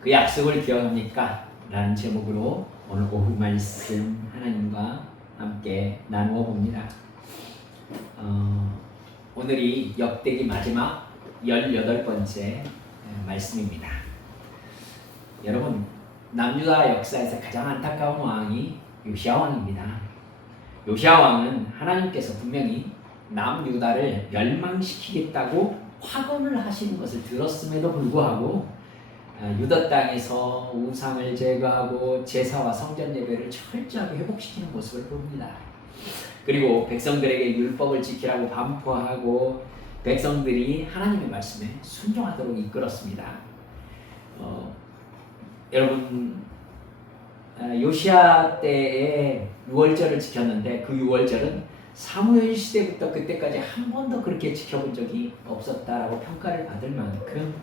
그 약속을 기억합니까? 라는 제목으로 오늘 오후 말씀 하나님과 함께 나누어 봅니다. 오늘이 역대기 마지막 18번째 말씀입니다. 여러분, 남유다 역사에서 가장 안타까운 왕이 요시야 왕입니다. 요시야 왕은 하나님께서 분명히 남유다를 멸망시키겠다고 확언을 하시는 것을 들었음에도 불구하고 유다 땅에서 우상을 제거하고 제사와 성전 예배를 철저하게 회복시키는 모습을 봅니다. 그리고 백성들에게 율법을 지키라고 반포하고 백성들이 하나님의 말씀에 순종하도록 이끌었습니다. 여러분, 요시야 때에 유월절을 지켰는데 그 유월절은 사무엘 시대부터 그때까지 한 번도 그렇게 지켜본 적이 없었다라고 평가를 받을 만큼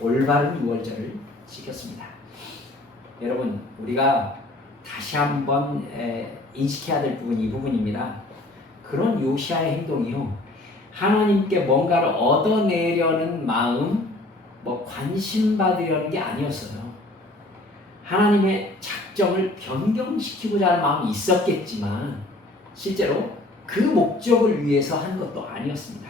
올바른 유월절을 지켰습니다. 여러분, 우리가 다시 한번 인식해야 될 부분이 이 부분입니다. 그런 요시야의 행동이요, 하나님께 뭔가를 얻어내려는 마음, 관심 받으려는 게 아니었어요. 하나님의 작정을 변경시키고자 하는 마음이 있었겠지만 실제로 그 목적을 위해서 한 것도 아니었습니다.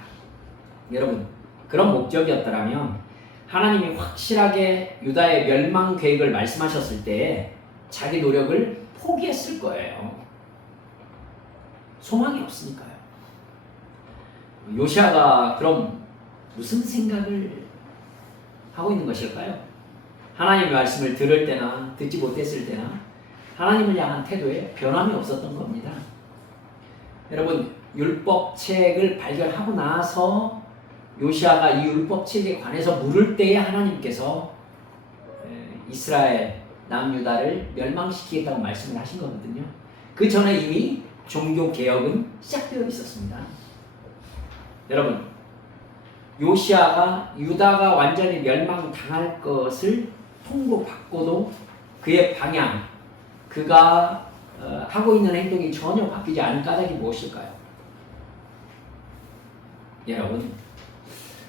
여러분, 그런 목적이었더라면 하나님이 확실하게 유다의 멸망 계획을 말씀하셨을 때 자기 노력을 포기했을 거예요. 소망이 없으니까요. 요시야가 그럼 무슨 생각을 하고 있는 것일까요? 하나님의 말씀을 들을 때나 듣지 못했을 때나 하나님을 향한 태도에 변함이 없었던 겁니다. 여러분, 율법책을 발견하고 나서 요시야가 이 율법책에 관해서 물을 때에 하나님께서 이스라엘 남유다를 멸망시키겠다고 말씀을 하신 거거든요. 그 전에 이미 종교개혁은 시작되어 있었습니다. 여러분, 요시야가 유다가 완전히 멸망당할 것을 통보받고도 그의 방향, 그가 하고 있는 행동이 전혀 바뀌지 않은 까닭이 무엇일까요? 여러분,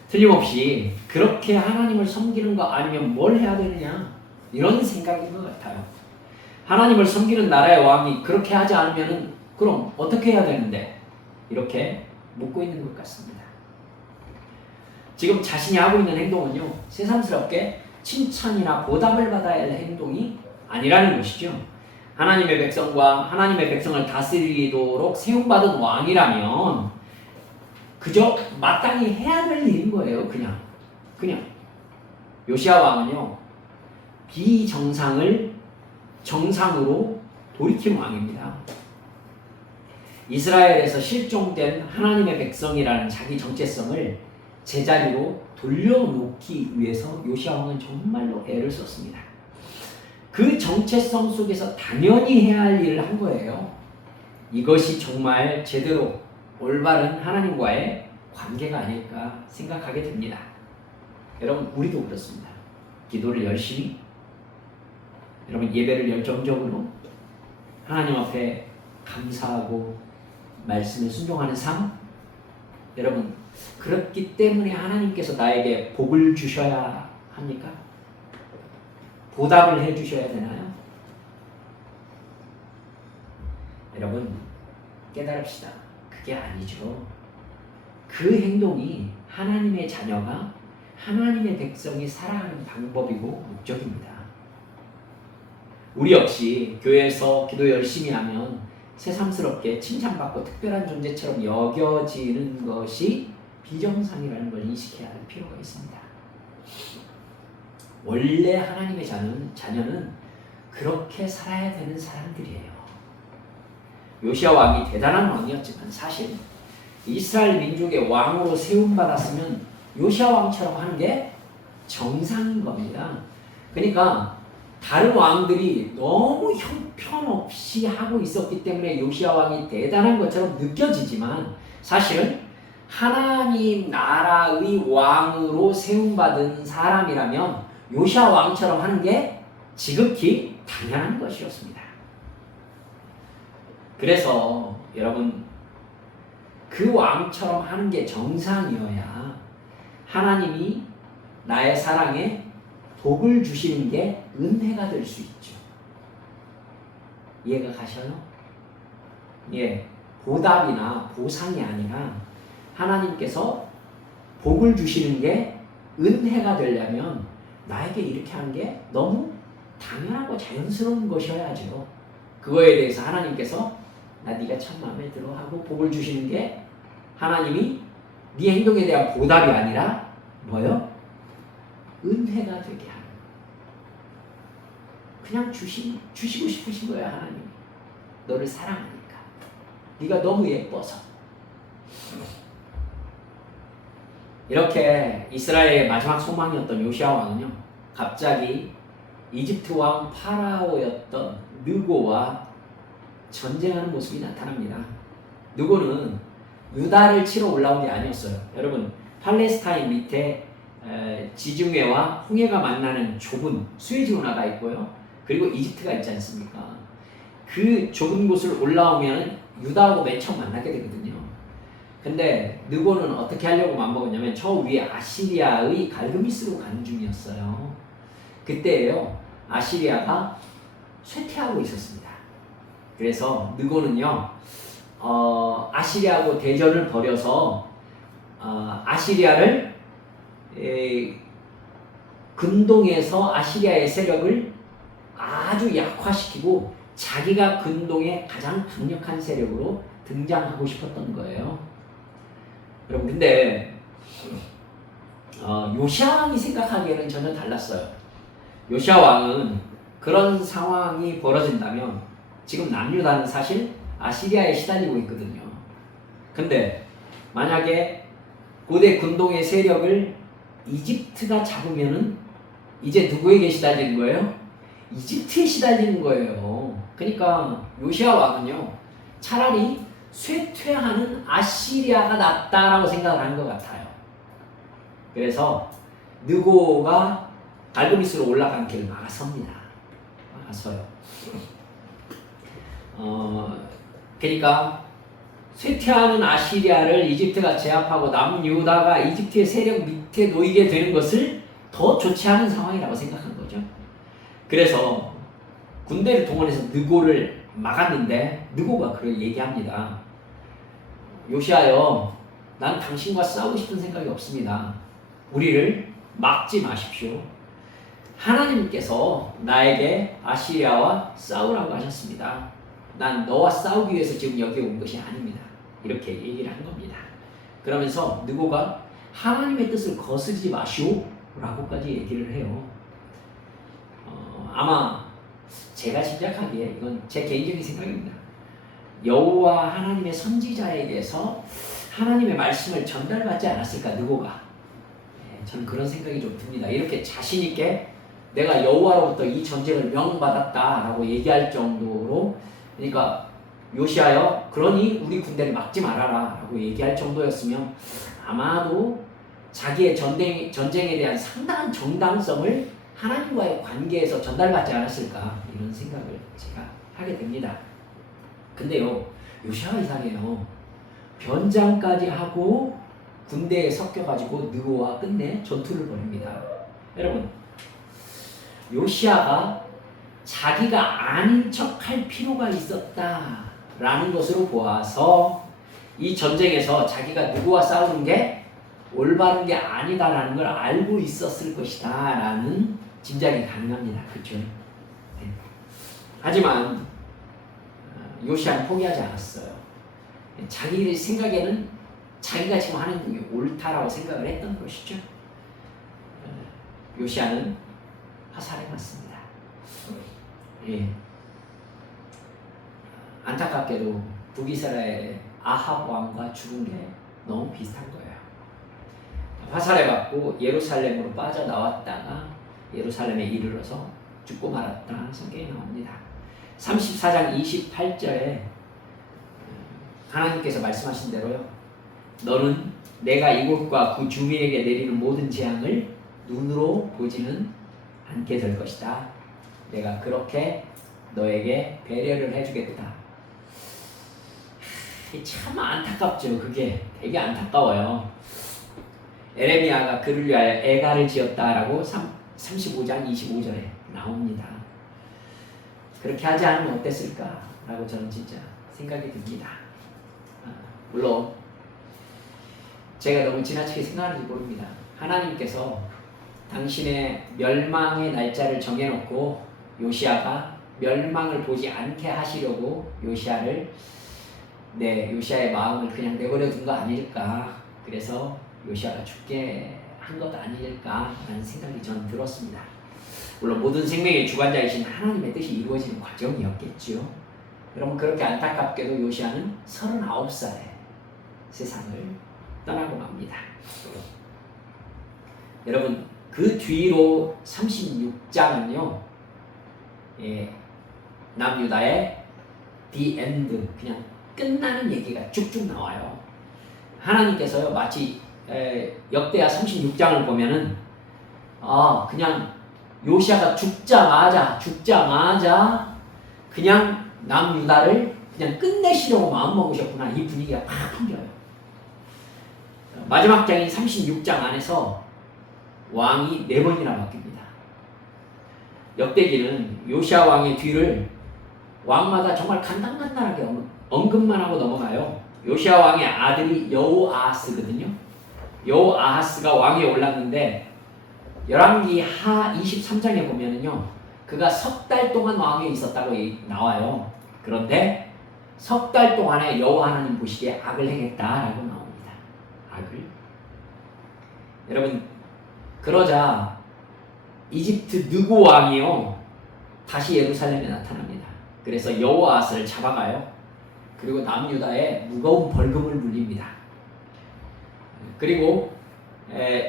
틀림없이 그렇게 하나님을 섬기는 거 아니면 뭘 해야 되느냐, 이런 생각인 것 같아요. 하나님을 섬기는 나라의 왕이 그렇게 하지 않으면 그럼 어떻게 해야 되는데, 이렇게 묻고 있는 것 같습니다. 지금 자신이 하고 있는 행동은요, 새삼스럽게 칭찬이나 보답을 받아야 할 행동이 아니라는 것이죠. 하나님의 백성과 하나님의 백성을 다스리도록 세움받은 왕이라면 그저 마땅히 해야 될 일인 거예요. 그냥 요시야 왕은요, 비정상을 정상으로 돌이킨 왕입니다. 이스라엘에서 실종된 하나님의 백성이라는 자기 정체성을 제자리로 돌려놓기 위해서 요시야 왕은 정말로 애를 썼습니다. 그 정체성 속에서 당연히 해야 할 일을 한 거예요. 이것이 정말 제대로 올바른 하나님과의 관계가 아닐까 생각하게 됩니다. 여러분, 우리도 그렇습니다. 기도를 열심히, 여러분 예배를 열정적으로 하나님 앞에 감사하고 말씀에 순종하는 삶, 여러분 그렇기 때문에 하나님께서 나에게 복을 주셔야 합니까? 보답을 해주셔야 되나요? 여러분, 깨달읍시다. 그게 아니죠. 그 행동이 하나님의 자녀가, 하나님의 백성이 살아가는 방법이고 목적입니다. 우리 역시 교회에서 기도 열심히 하면 새삼스럽게 칭찬받고 특별한 존재처럼 여겨지는 것이 비정상이라는 걸 인식해야 할 필요가 있습니다. 원래 하나님의 자녀는 그렇게 살아야 되는 사람들이에요. 요시야 왕이 대단한 왕이었지만 사실 이스라엘 민족의 왕으로 세움받았으면 요시야 왕처럼 하는 게 정상인 겁니다. 그러니까 다른 왕들이 너무 형편없이 하고 있었기 때문에 요시야 왕이 대단한 것처럼 느껴지지만 사실은 하나님 나라의 왕으로 세움받은 사람이라면 요시야 왕처럼 하는 게 지극히 당연한 것이었습니다. 그래서 여러분, 그 왕처럼 하는 게 정상이어야 하나님이 나의 사랑에 복을 주시는 게 은혜가 될 수 있죠. 이해가 가셔요? 예, 보답이나 보상이 아니라 하나님께서 복을 주시는 게 은혜가 되려면 나에게 이렇게 하는 게 너무 당연하고 자연스러운 것이어야죠. 그거에 대해서 하나님께서 나 네가 참 마음에 들어 하고 복을 주시는 게 하나님이 네 행동에 대한 보답이 아니라 뭐요? 은혜가 되게 하는. 그냥 주시고 싶으신 거예요. 하나님이 너를 사랑하니까, 네가 너무 예뻐서. 이렇게 이스라엘의 마지막 소망이었던 요시야 왕은요, 갑자기 이집트 왕 파라오였던 느고와 전쟁하는 모습이 나타납니다. 느고는 유다를 치러 올라온 게 아니었어요. 여러분, 팔레스타인 밑에 지중해와 홍해가 만나는 좁은 수에즈 운하가 있고요, 그리고 이집트가 있지 않습니까? 그 좁은 곳을 올라오면 유다하고 맨 처음 만나게 되거든요. 근데 느고는 어떻게 하려고 맘먹었냐면 저 위에 아시리아의 갈그미스로 가는 중이었어요. 그때예요, 아시리아가 쇠퇴하고 있었습니다. 그래서 느고는요, 아시리아하고 대전을 벌여서 아시리아를 근동에서 아시리아의 세력을 아주 약화시키고 자기가 근동의 가장 강력한 세력으로 등장하고 싶었던 거예요. 여러분, 근데 요시야 왕이 생각하기에는 전혀 달랐어요. 요시야 왕은 그런 상황이 벌어진다면 지금 남유다는 사실 아시리아에 시달리고 있거든요. 근데 만약에 고대 근동의 세력을 이집트가 잡으면은 이제 누구에게 시달리는 거예요? 이집트에 시달리는 거예요. 그러니까 요시야 왕은요, 차라리 쇠퇴하는 아시리아가 낫다라고 생각을 한 것 같아요. 그래서 느고가 갈그미스로 올라간 길을 막아섭니다. 막아서요. 그러니까 쇠퇴하는 아시리아를 이집트가 제압하고 남유다가 이집트의 세력 밑에 놓이게 되는 것을 더 좋지 않은 상황이라고 생각한 거죠. 그래서 군대를 동원해서 느고를 막았는데 느고가 그렇게 얘기합니다. 요시아여, 난 당신과 싸우고 싶은 생각이 없습니다. 우리를 막지 마십시오. 하나님께서 나에게 아시리아와 싸우라고 하셨습니다. 난 너와 싸우기 위해서 지금 여기 온 것이 아닙니다. 이렇게 얘기를 한 겁니다. 그러면서 느고가 하나님의 뜻을 거스르지 마시오 라고까지 얘기를 해요. 아마 제가 짐작하기에, 이건 제 개인적인 생각입니다, 여호와 하나님의 선지자에게서 하나님의 말씀을 전달받지 않았을까, 느고가. 저는 그런 생각이 좀 듭니다. 이렇게 자신 있게 내가 여호와로부터 이 전쟁을 명받았다라고 얘기할 정도로, 그러니까 요시아여, 그러니 우리 군대를 막지 말아라 라고 얘기할 정도였으면 아마도 자기의 전쟁에 대한 상당한 정당성을 하나님과의 관계에서 전달받지 않았을까, 이런 생각을 제가 하게 됩니다. 근데요, 요시아가 이상해요. 변장까지 하고 군대에 섞여가지고 느고와 끝내 전투를 벌입니다. 여러분, 요시아가 자기가 아닌 척할 필요가 있었다라는 것으로 보아서 이 전쟁에서 자기가 누구와 싸우는 게 올바른 게 아니다라는 걸 알고 있었을 것이다 라는 짐작이 가능합니다. 그렇죠? 네. 하지만 요시아는 포기하지 않았어요. 자기 생각에는 자기가 지금 하는 게 옳다라고 생각을 했던 것이죠. 요시아는 화살에 맞습니다. 예. 안타깝게도 북이스라엘의 아합 왕과 죽은 게 너무 비슷한 거예요. 화살에 맞고 예루살렘으로 빠져나왔다가 예루살렘에 이르러서 죽고 말았다 성경에 나옵니다. 34장 28절에 하나님께서 말씀하신 대로요, 너는 내가 이곳과 그 주민에게 내리는 모든 재앙을 눈으로 보지는 않게 될 것이다. 내가 그렇게 너에게 배려를 해주겠다. 참 안타깝죠. 그게 되게 안타까워요. 에레미야가 그를 위하여 애가를 지었다라고 35장 25절에 나옵니다. 그렇게 하지 않으면 어땠을까라고 저는 진짜 생각이 듭니다. 물론 제가 너무 지나치게 생각하는지 모릅니다. 하나님께서 당신의 멸망의 날짜를 정해놓고 요시아가 멸망을 보지 않게 하시려고 요시아의 마음을 그냥 내버려 둔 거 아닐까. 그래서 요시아가 죽게 한 것 아닐까라는 생각이 저는 들었습니다. 물론 모든 생명의 주관자이신 하나님의 뜻이 이루어지는 과정이었겠죠. 여러분, 그렇게 안타깝게도 요시아는 39살에 세상을 떠나고 맙니다. 여러분, 그 뒤로 36장은요, 남유다의 The End, 그냥 끝나는 얘기가 쭉쭉 나와요. 하나님께서요, 마치 역대하 36장을 보면은 그냥 요시아가 죽자마자 그냥 남유다를 그냥 끝내시려고 마음먹으셨구나, 이 분위기가 팍 풍겨요. 마지막 장인 36장 안에서 왕이 4번이나 바뀝니다. 역대기는 요시아 왕의 뒤를 왕마다 정말 간단하게 언급만 하고 넘어가요. 요시아 왕의 아들이 여호아하스거든요. 여호아하스가 왕위에 올랐는데 열왕기 하 23장에 보면은요, 그가 석 달 동안 왕위에 있었다고 나와요. 그런데 석 달 동안에 여호와 하나님 보시기에 악을 행했다라고 나옵니다. 악을. 여러분, 그러자 이집트 느고 왕이요, 다시 예루살렘에 나타납니다. 그래서 여호아하스를 잡아가요. 그리고 남유다에 무거운 벌금을 물립니다. 그리고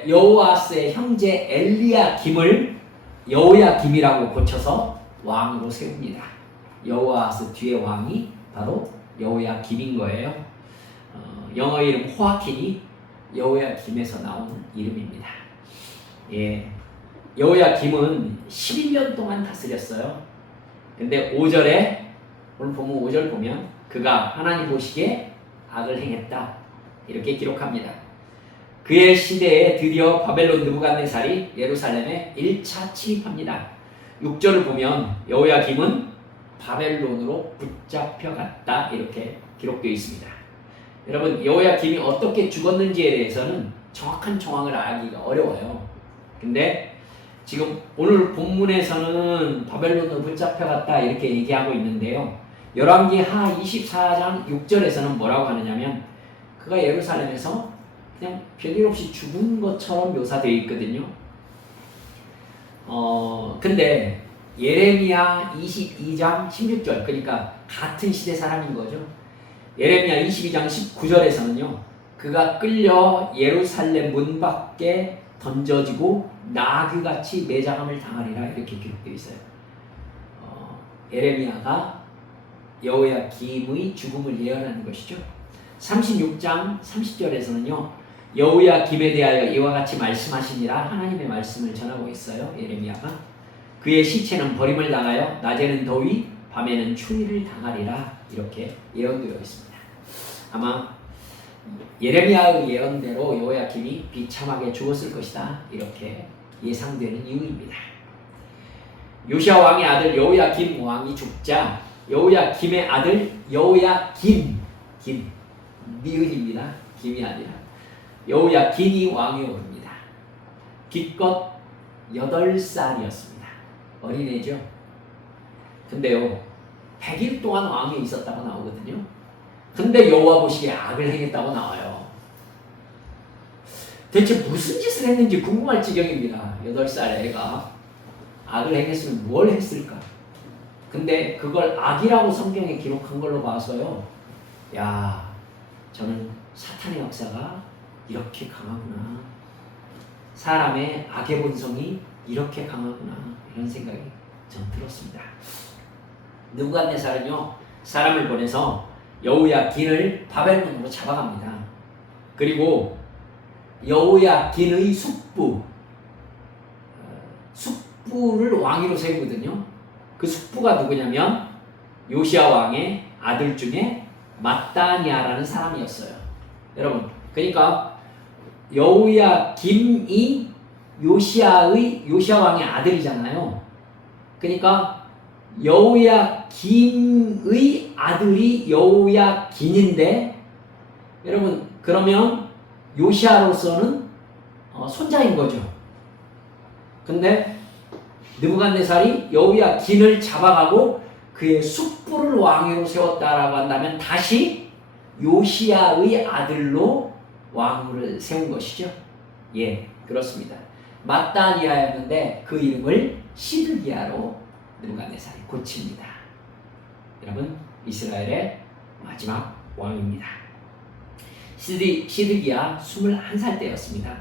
여호아스의 형제 엘리야김을 여호야김이라고 고쳐서 왕으로 세웁니다. 여호아스 뒤에 왕이 바로 여호야김인 거예요. 영어 이름 호아킨이 여호야김에서 나온 이름입니다. 여호야김은 11년 동안 다스렸어요. 근데 5절에, 오늘 보면 5절 보면 그가 하나님 보시기에 악을 행했다, 이렇게 기록합니다. 그의 시대에 드디어 바벨론 느부갓네살이 예루살렘에 1차 침입합니다. 6절을 보면 여호야김은 바벨론으로 붙잡혀갔다, 이렇게 기록되어 있습니다. 여러분, 여호야김이 어떻게 죽었는지에 대해서는 정확한 정황을 알기가 어려워요. 근데 지금 오늘 본문에서는 바벨론으로 붙잡혀갔다, 이렇게 얘기하고 있는데요. 열왕기 하 24장 6절에서는 뭐라고 하느냐면 그가 예루살렘에서 그냥 별일 없이 죽은 것처럼 묘사되어 있거든요. 근데 예레미야 22장 16절, 그러니까 같은 시대 사람인 거죠. 예레미야 22장 19절에서는요, 그가 끌려 예루살렘 문 밖에 던져지고 나귀같이 매장함을 당하리라, 이렇게 기록되어 있어요. 예레미야가 여호야김의 죽음을 예언하는 것이죠. 36장 30절에서는요, 여호야김에 대하여 이와 같이 말씀하시니라, 하나님의 말씀을 전하고 있어요. 예레미야가 그의 시체는 버림을 당하여 낮에는 더위 밤에는 추위를 당하리라, 이렇게 예언되어 있습니다. 아마 예레미야의 예언대로 여호야김이 비참하게 죽었을 것이다, 이렇게 예상되는 이유입니다. 요시아 왕의 아들 여호야김 왕이 죽자 여호야김의 아들 여호야긴, 미은입니다. 김이 아니라 여호야긴이 왕위에 오릅니다. 기껏 8살이었습니다. 어린애죠. 근데요, 100일 동안 왕위에 있었다고 나오거든요. 근데 여호와 보시기에 악을 행했다고 나와요. 대체 무슨 짓을 했는지 궁금할 지경입니다. 8살 애가 악을 행했으면 뭘 했을까? 근데 그걸 악이라고 성경에 기록한 걸로 봐서요, 야, 저는 사탄의 역사가 이렇게 강하구나, 사람의 악의 본성이 이렇게 강하구나, 이런 생각이 전 들었습니다. 느부갓네살은요, 사람을 보내서 여호야긴을 바벨론으로 잡아갑니다. 그리고 여호야긴의 숙부를 왕위로 세우거든요. 그 숙부가 누구냐면 요시아 왕의 아들 중에 마따니아라는 사람이었어요. 여러분, 그러니까 여호야김이 요시아 왕의 아들이잖아요. 그러니까 여호야김의 아들이 여호야긴인데, 여러분 그러면 요시아로서는 손자인 거죠. 근데 느부갓네살이 여호야긴을 잡아가고 그의 숙부를 왕위로 세웠다라고 한다면 다시 요시아의 아들로 왕을 세운 것이죠. 예, 그렇습니다. 마따니아였는데 그 이름을 시드기야로 느부갓네살이 고칩니다. 여러분, 이스라엘의 마지막 왕입니다. 시드기야 21살 때였습니다.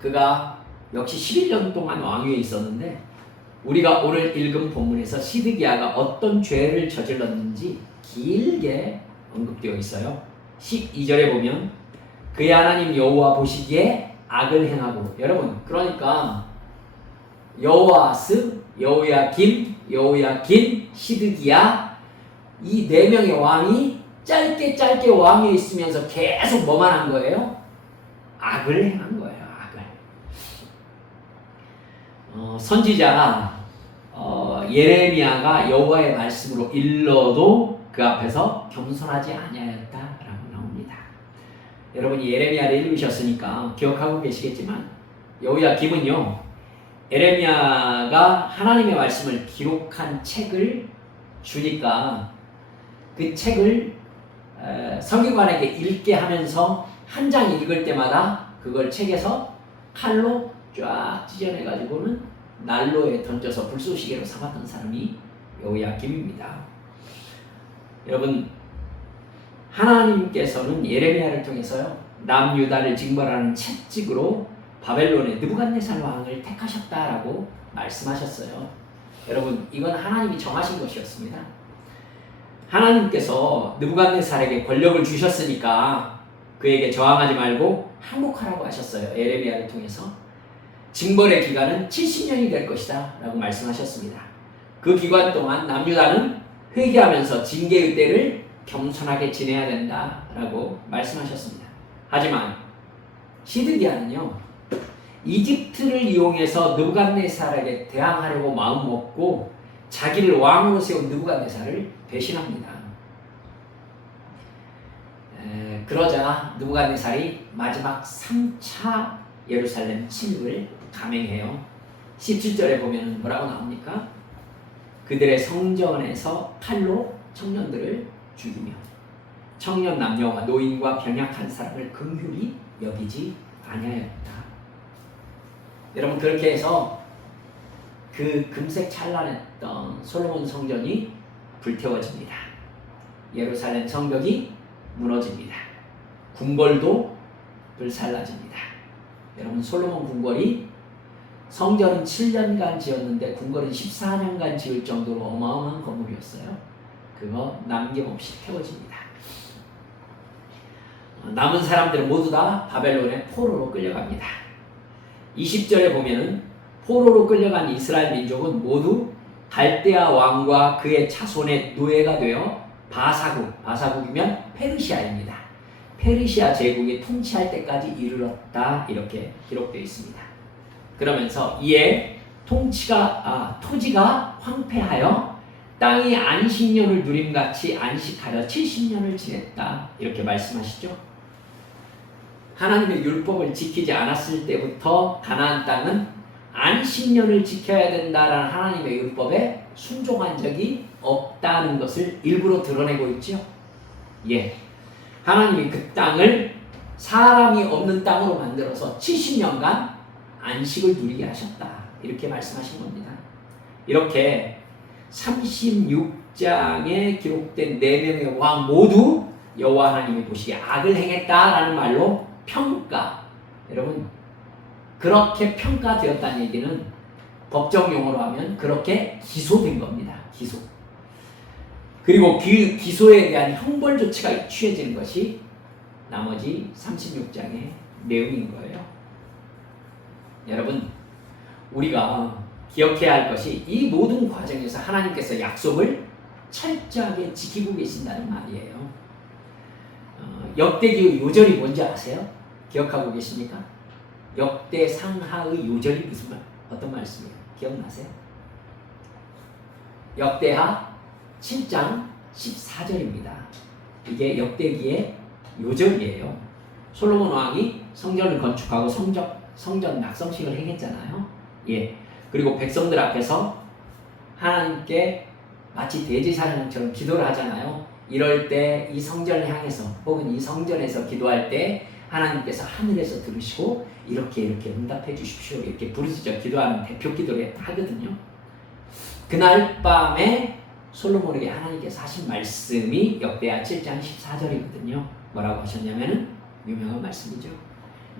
그가 역시 11년 동안 왕위에 있었는데, 우리가 오늘 읽은 본문에서 시드기야가 어떤 죄를 저질렀는지 길게 언급되어 있어요. 12절에 보면 그의 하나님 여호와 보시기에 악을 행하고, 여러분 그러니까 여호아스, 여호야김, 여호야긴, 시드기야 이 네 명의 왕이 짧게 왕위에 있으면서 계속 뭐만 한 거예요? 악을 행한 거예요. 악을. 선지자 예레미야가 여호와의 말씀으로 일러도 그 앞에서 겸손하지 아니하였다라고 나옵니다. 여러분이 예레미야를 읽으셨으니까 기억하고 계시겠지만, 여호야김은요, 예레미야가 하나님의 말씀을 기록한 책을 주니까 그 책을 서기관에게 읽게 하면서 한 장 읽을 때마다 그걸 책에서 칼로 쫙 찢어내가지고는 난로에 던져서 불쏘시개로 삼았던 사람이 여호야김입니다. 여러분, 하나님께서는 예레미야를 통해서요, 남유다를 징벌하는 채찍으로 바벨론의 느부갓네살 왕을 택하셨다라고 말씀하셨어요. 여러분, 이건 하나님이 정하신 것이었습니다. 하나님께서 느부갓네살에게 권력을 주셨으니까 그에게 저항하지 말고 항복하라고 하셨어요. 예레미야를 통해서. 징벌의 기간은 70년이 될 것이다 라고 말씀하셨습니다. 그 기간 동안 남유다는 회개하면서 징계의 때를 겸손하게 지내야 된다 라고 말씀하셨습니다. 하지만 시드기야는요, 이집트를 이용해서 느부갓네살에게 대항하려고 마음먹고 자기를 왕으로 세운 느부갓네살을 배신합니다. 그러자 느부갓네살이 마지막 3차 예루살렘 침입을 감행해요. 17절에 보면 뭐라고 나옵니까? 그들의 성전에서 칼로 청년들을 죽이며 청년 남녀와 노인과 병약한 사람을 긍휼히 여기지 아니하였다. 여러분, 그렇게 해서 그 금색 찬란했던 솔로몬 성전이 불태워집니다. 예루살렘 성벽이 무너집니다. 궁궐도 불살라집니다. 여러분, 솔로몬 궁궐이 성전은 7년간 지었는데 궁궐은 14년간 지을 정도로 어마어마한 건물이었어요. 그거 남김없이 태워집니다. 남은 사람들은 모두 다 바벨론의 포로로 끌려갑니다. 20절에 보면은 포로로 끌려간 이스라엘 민족은 모두 갈대아 왕과 그의 자손의 노예가 되어 바사국이면 페르시아입니다. 페르시아 제국이 통치할 때까지 이르렀다, 이렇게 기록되어 있습니다. 그러면서 이에 토지가 황폐하여 땅이 안식년을 누림같이 안식하여 70년을 지냈다, 이렇게 말씀하시죠. 하나님의 율법을 지키지 않았을 때부터 가나안 땅은 안식년을 지켜야 된다라는 하나님의 율법에 순종한 적이 없다는 것을 일부러 드러내고 있죠. 예, 하나님이 그 땅을 사람이 없는 땅으로 만들어서 70년간 안식을 누리게 하셨다, 이렇게 말씀하신 겁니다. 이렇게 36장에 기록된 4명의 왕 모두 여호와 하나님이 보시기에 악을 행했다라는 말로 평가, 여러분 그렇게 평가되었다는 얘기는 법정 용어로 하면 그렇게 기소된 겁니다. 기소. 그리고 기소에 대한 형벌 조치가 취해지는 것이 나머지 36장의 내용인 거예요. 여러분, 우리가 기억해야 할 것이 이 모든 과정에서 하나님께서 약속을 철저하게 지키고 계신다는 말이에요. 역대기 요절이 뭔지 아세요? 기억하고 계십니까? 역대 상하의 요절이 무슨 말, 어떤 말씀이에요? 기억나세요? 역대하 7장 14절입니다. 이게 역대기의 요절이에요. 솔로몬 왕이 성전을 건축하고 성전 낙성식을 행했잖아요. 예. 그리고 백성들 앞에서 하나님께 마치 대제사장처럼 기도를 하잖아요. 이럴 때 이 성전을 향해서 혹은 이 성전에서 기도할 때 하나님께서 하늘에서 들으시고 이렇게 응답해 주십시오. 이렇게 부르짖어 기도하는 대표 기도를 하거든요. 그날 밤에 솔로몬에게 하나님께서 하신 말씀이 역대하 7장 14절이거든요. 뭐라고 하셨냐면은 유명한 말씀이죠.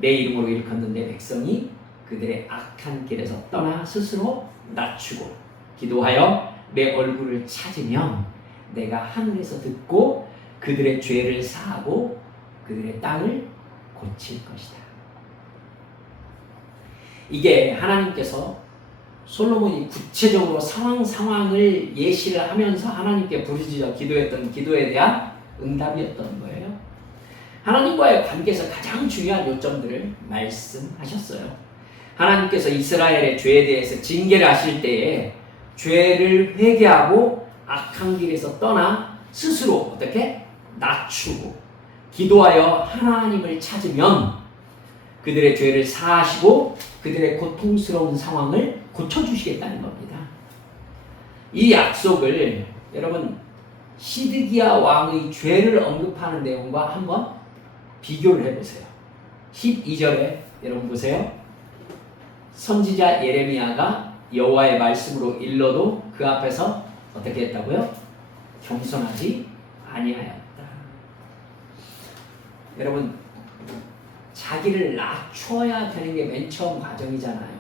내 이름으로 일컫는 내 백성이 그들의 악한 길에서 떠나 스스로 낮추고 기도하여 내 얼굴을 찾으면 내가 하늘에서 듣고 그들의 죄를 사하고 그들의 땅을 고칠 것이다. 이게 하나님께서 솔로몬이 구체적으로 상황을 예시를 하면서 하나님께 부르짖어 기도했던 기도에 대한 응답이었던 거예요. 하나님과의 관계에서 가장 중요한 요점들을 말씀하셨어요. 하나님께서 이스라엘의 죄에 대해서 징계를 하실 때에 죄를 회개하고 악한 길에서 떠나 스스로 어떻게 낮추고 기도하여 하나님을 찾으면 그들의 죄를 사하시고 그들의 고통스러운 상황을 고쳐주시겠다는 겁니다. 이 약속을 여러분 시드기야 왕의 죄를 언급하는 내용과 한번 비교를 해보세요. 12절에 여러분 보세요. 선지자 예레미야가 여호와의 말씀으로 일러도 그 앞에서 어떻게 했다고요? 겸손하지 아니하였다. 여러분 자기를 낮춰야 되는 게 맨 처음 과정이잖아요.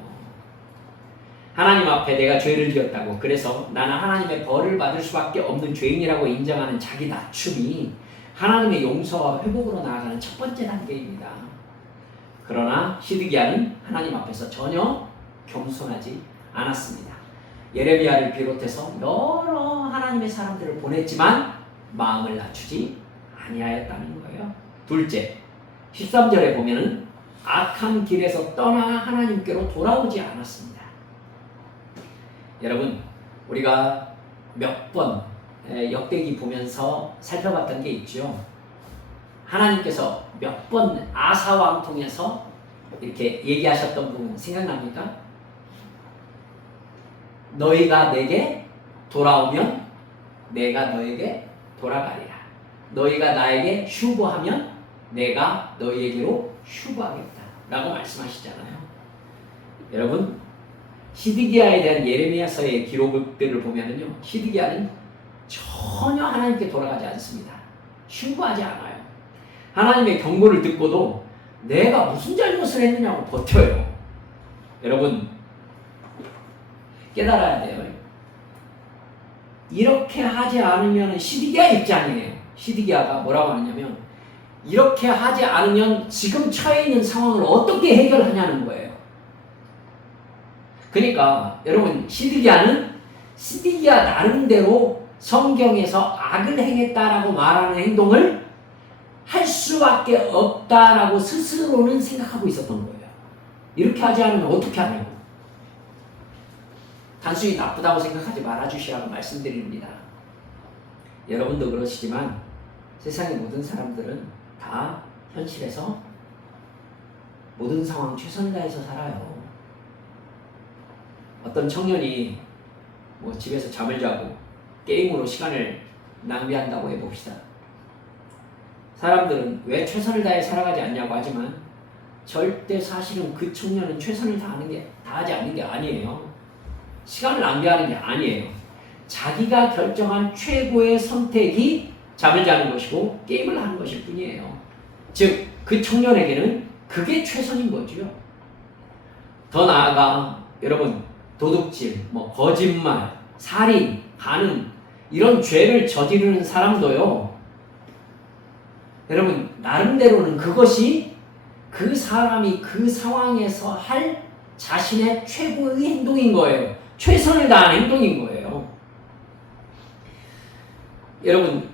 하나님 앞에 내가 죄를 지었다고 그래서 나는 하나님의 벌을 받을 수밖에 없는 죄인이라고 인정하는 자기 낮춤이 하나님의 용서와 회복으로 나아가는 첫 번째 단계입니다. 그러나 시드기야는 하나님 앞에서 전혀 겸손하지 않았습니다. 예레미야를 비롯해서 여러 하나님의 사람들을 보냈지만 마음을 낮추지 아니하였다는 거예요. 둘째, 13절에 보면은 악한 길에서 떠나 하나님께로 돌아오지 않았습니다. 여러분, 우리가 몇 번 역대기 보면서 살펴봤던 게 있죠. 하나님께서 몇 번 아사 왕 통해서 이렇게 얘기하셨던 부분 생각납니까? 너희가 내게 돌아오면 내가 너에게 돌아가리라. 너희가 나에게 휴보하면 내가 너희에게로 휴보하겠다 라고 말씀하시잖아요. 여러분 시드기야에 대한 예레미야서의 기록들을 보면은요, 시드기야는 전혀 하나님께 돌아가지 않습니다. 휴보하지 않아요. 하나님의 경고를 듣고도 내가 무슨 잘못을 했느냐고 버텨요. 여러분 깨달아야 돼요. 이렇게 하지 않으면 시드기야 입장이에요. 시드기야가 뭐라고 하느냐면 이렇게 하지 않으면 지금 처해 있는 상황을 어떻게 해결하냐는 거예요. 그러니까 여러분 시드기야는 시드기야 나름대로 성경에서 악을 행했다라고 말하는 행동을 할 수밖에 없다라고 스스로는 생각하고 있었던 거예요. 이렇게 하지 않으면 어떻게 하냐고. 단순히 나쁘다고 생각하지 말아주시라고 말씀드립니다. 여러분도 그러시지만 세상의 모든 사람들은 다 현실에서 모든 상황 최선을 다해서 살아요. 어떤 청년이 뭐 집에서 잠을 자고 게임으로 시간을 낭비한다고 해봅시다. 사람들은 왜 최선을 다해 살아가지 않냐고 하지만 절대 사실은 그 청년은 최선을 다하지 않는 게 아니에요. 시간을 낭비하는 게 아니에요. 자기가 결정한 최고의 선택이 잠을 자는 것이고 게임을 하는 것일 뿐이에요. 즉 그 청년에게는 그게 최선인 거죠. 더 나아가 여러분 도둑질, 거짓말, 살인, 간음 이런 죄를 저지르는 사람도요. 여러분 나름대로는 그것이 그 사람이 그 상황에서 할 자신의 최고의 행동인 거예요. 최선을 다한 행동인 거예요. 여러분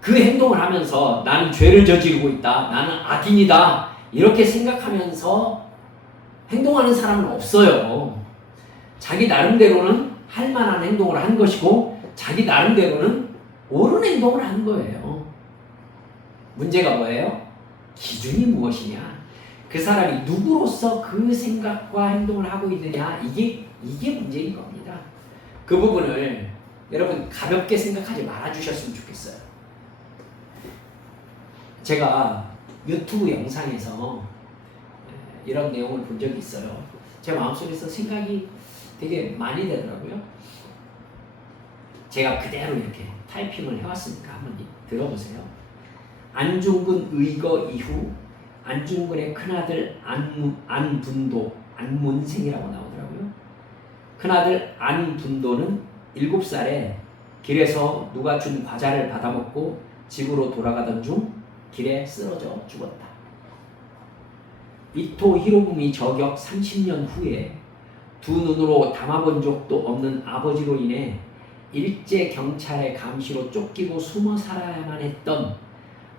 그 행동을 하면서 나는 죄를 저지르고 있다. 나는 악인이다. 이렇게 생각하면서 행동하는 사람은 없어요. 자기 나름대로는 할 만한 행동을 한 것이고 자기 나름대로는 옳은 행동을 한 거예요. 문제가 뭐예요? 기준이 무엇이냐? 그 사람이 누구로서 그 생각과 행동을 하고 있느냐? 이게 문제인 겁니다. 그 부분을 여러분 가볍게 생각하지 말아주셨으면 좋겠어요. 제가 유튜브 영상에서 이런 내용을 본 적이 있어요. 제 마음속에서 생각이 되게 많이 되더라고요. 제가 그대로 이렇게 타이핑을 해왔으니까 한번 들어보세요. 안중근 의거 이후 안중근의 큰아들 안문생이라고 나오더라고요. 큰아들 안분도는 7살에 길에서 누가 준 과자를 받아먹고 집으로 돌아가던 중 길에 쓰러져 죽었다. 이토 히로부미 저격 30년 후에 두 눈으로 담아본 적도 없는 아버지로 인해 일제 경찰의 감시로 쫓기고 숨어 살아야만 했던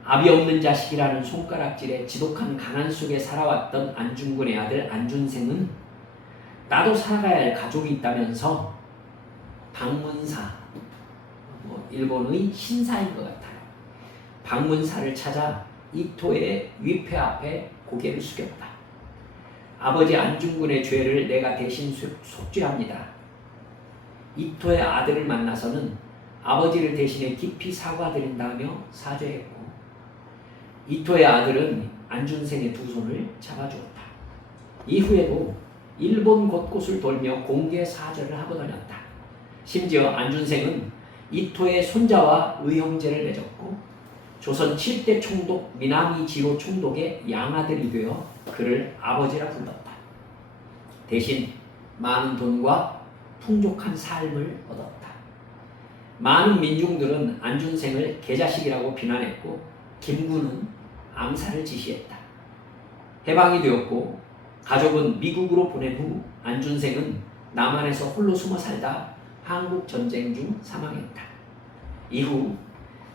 아비 없는 자식이라는 손가락질에 지독한 가난 속에 살아왔던 안중근의 아들 안준생은 나도 살아가야 할 가족이 있다면서 방문사, 일본의 신사인 것 같아요. 방문사를 찾아 이토의 위패 앞에 고개를 숙였다. 아버지 안중근의 죄를 내가 대신 속죄합니다. 이토의 아들을 만나서는 아버지를 대신해 깊이 사과드린다며 사죄했고 이토의 아들은 안준생의 두 손을 잡아주었다. 이후에도 일본 곳곳을 돌며 공개 사죄를 하고 다녔다. 심지어 안준생은 이토의 손자와 의형제를 맺었고 조선 7대 총독 미나미지로 총독의 양아들이 되어 그를 아버지라 불렀다. 대신 많은 돈과 풍족한 삶을 얻었다. 많은 민중들은 안준생을 개자식이라고 비난했고 김구는 암살을 지시했다. 해방이 되었고 가족은 미국으로 보낸 후 안준생은 남한에서 홀로 숨어 살다 한국 전쟁 중 사망했다. 이후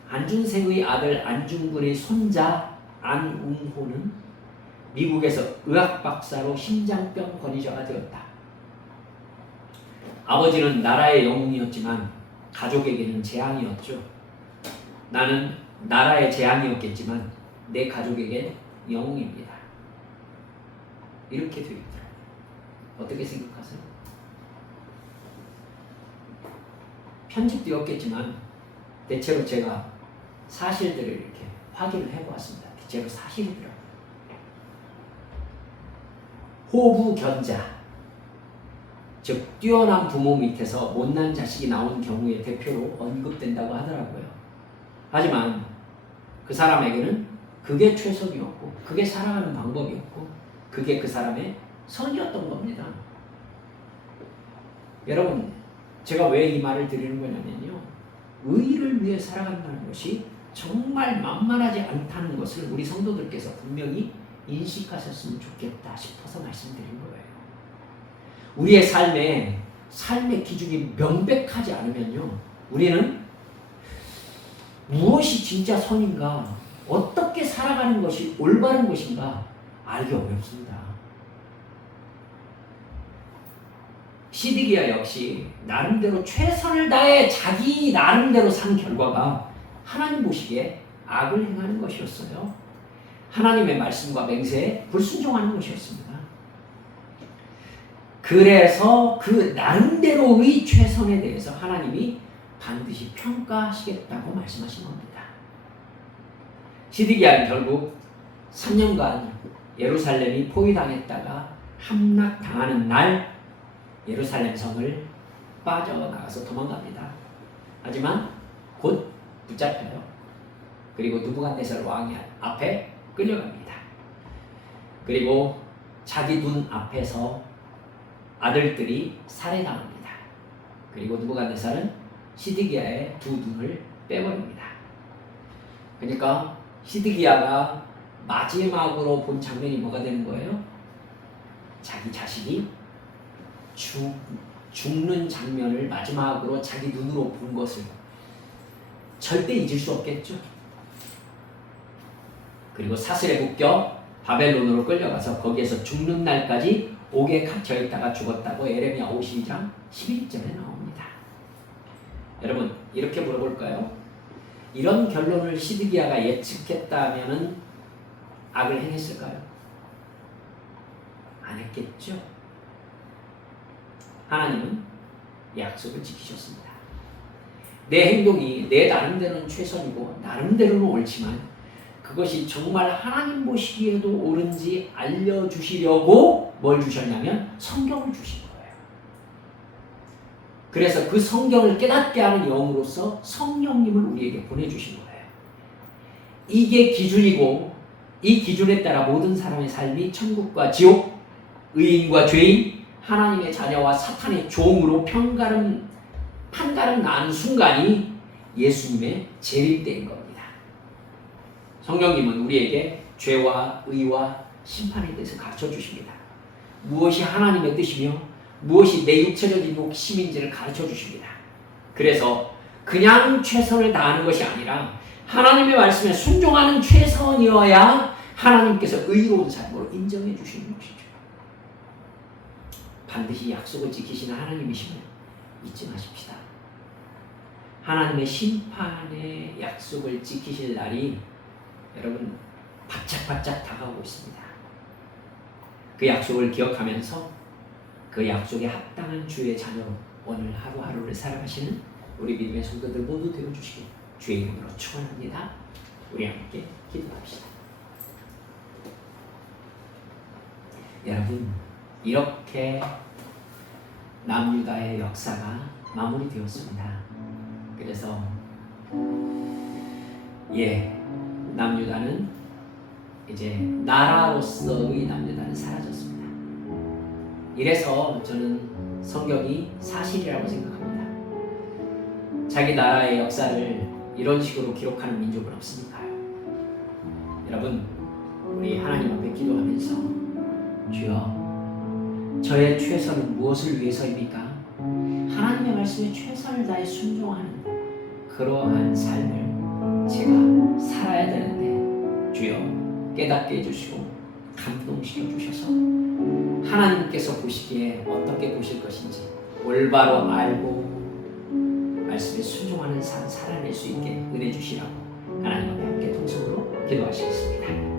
안준생의 아들 안중근의 손자 안웅호는 미국에서 의학 박사로 심장병 권위자가 되었다. 아버지는 나라의 영웅이었지만 가족에게는 재앙이었죠. 나는 나라의 재앙이었겠지만 내 가족에겐 영웅입니다. 이렇게 되어 있더라고요. 어떻게 생각하세요? 편집되었겠지만 대체로 제가 사실들을 이렇게 확인을 해보았습니다. 대체로 사실이더라고요. 호부견자, 즉 뛰어난 부모 밑에서 못난 자식이 나온 경우의 대표로 언급된다고 하더라고요. 하지만 그 사람에게는 그게 최선이었고 그게 살아가는 방법이었고 그게 그 사람의 선이었던 겁니다. 여러분, 제가 왜 이 말을 드리는 거냐면요, 의를 위해 살아간다는 것이 정말 만만하지 않다는 것을 우리 성도들께서 분명히 인식하셨으면 좋겠다 싶어서 말씀드린 거예요. 우리의 삶의 기준이 명백하지 않으면요, 우리는 무엇이 진짜 선인가, 어떻게 살아가는 것이 올바른 것인가 알기 어렵습니다. 시드기야 역시 나름대로 최선을 다해 자기 나름대로 산 결과가 하나님 보시기에 악을 행하는 것이었어요. 하나님의 말씀과 맹세에 불순종하는 것이었습니다. 그래서 그 나름대로의 최선에 대해서 하나님이 반드시 평가하시겠다고 말씀하신 겁니다. 시드기야는 결국 3년간 예루살렘이 포위당했다가 함락당하는 날 예루살렘 성을 빠져나가서 도망갑니다. 하지만 곧 붙잡혀요. 그리고 느부갓네살 왕이 앞에 끌려갑니다. 그리고 자기 눈 앞에서 아들들이 살해당합니다. 그리고 느부갓네살은 시드기야의 두 눈을 빼버립니다. 그러니까 시드기야가 마지막으로 본 장면이 뭐가 되는 거예요? 자기 자식이 죽는 장면을 마지막으로 자기 눈으로 본 것을 절대 잊을 수 없겠죠. 그리고 사슬에 묶여 바벨론으로 끌려가서 거기에서 죽는 날까지 옥에 갇혀 있다가 죽었다고 에레미야 52장 11절에 나옵니다. 여러분 이렇게 물어볼까요? 이런 결론을 시드기야가 예측했다면은 악을 행했을까요? 안 했겠죠. 하나님은 약속을 지키셨습니다. 내 행동이 내 나름대로는 최선이고 나름대로는 옳지만 그것이 정말 하나님 보시기에도 옳은지 알려주시려고 뭘 주셨냐면 성경을 주신 거예요. 그래서 그 성경을 깨닫게 하는 영으로서 성령님을 우리에게 보내주신 거예요. 이게 기준이고 이 기준에 따라 모든 사람의 삶이 천국과 지옥, 의인과 죄인, 하나님의 자녀와 사탄의 종으로 판가름 나는 순간이 예수님의 재림때인 겁니다. 성령님은 우리에게 죄와 의와 심판에 대해서 가르쳐 주십니다. 무엇이 하나님의 뜻이며 무엇이 내 육체적인 욕심인지를 가르쳐 주십니다. 그래서 그냥 최선을 다하는 것이 아니라 하나님의 말씀에 순종하는 최선이어야 하나님께서 의로운 삶으로 인정해 주시는 것이죠. 반드시 약속을 지키시는 하나님이심을 잊지 마십시다. 하나님의 심판의 약속을 지키실 날이 여러분 바짝바짝 다가오고 있습니다. 그 약속을 기억하면서 그 약속에 합당한 주의 자녀로 오늘 하루하루를 살아가시는 우리 믿음의 성도들 모두 되어주시길 주의 이름으로 축원합니다. 우리 함께 기도합시다. 여러분 이렇게 남유다의 역사가 마무리되었습니다. 그래서 남유다는 이제 나라로서의 남유다는 사라졌습니다. 이래서 저는 성경이 사실이라고 생각합니다. 자기 나라의 역사를 이런 식으로 기록하는 민족은 없으니까요. 여러분 우리 하나님 앞에 기도하면서 주여 저의 최선은 무엇을 위해서입니까? 하나님의 말씀에 최선을 다해 순종하는 그러한 삶을 제가 살아야 되는데 주여 깨닫게 해주시고 감동시켜 주셔서 하나님께서 보시기에 어떻게 보실 것인지 올바로 알고 말씀에 순종하는 삶 살아낼 수 있게 은혜 주시라고 하나님 앞에 함께 통성으로 기도하시겠습니다.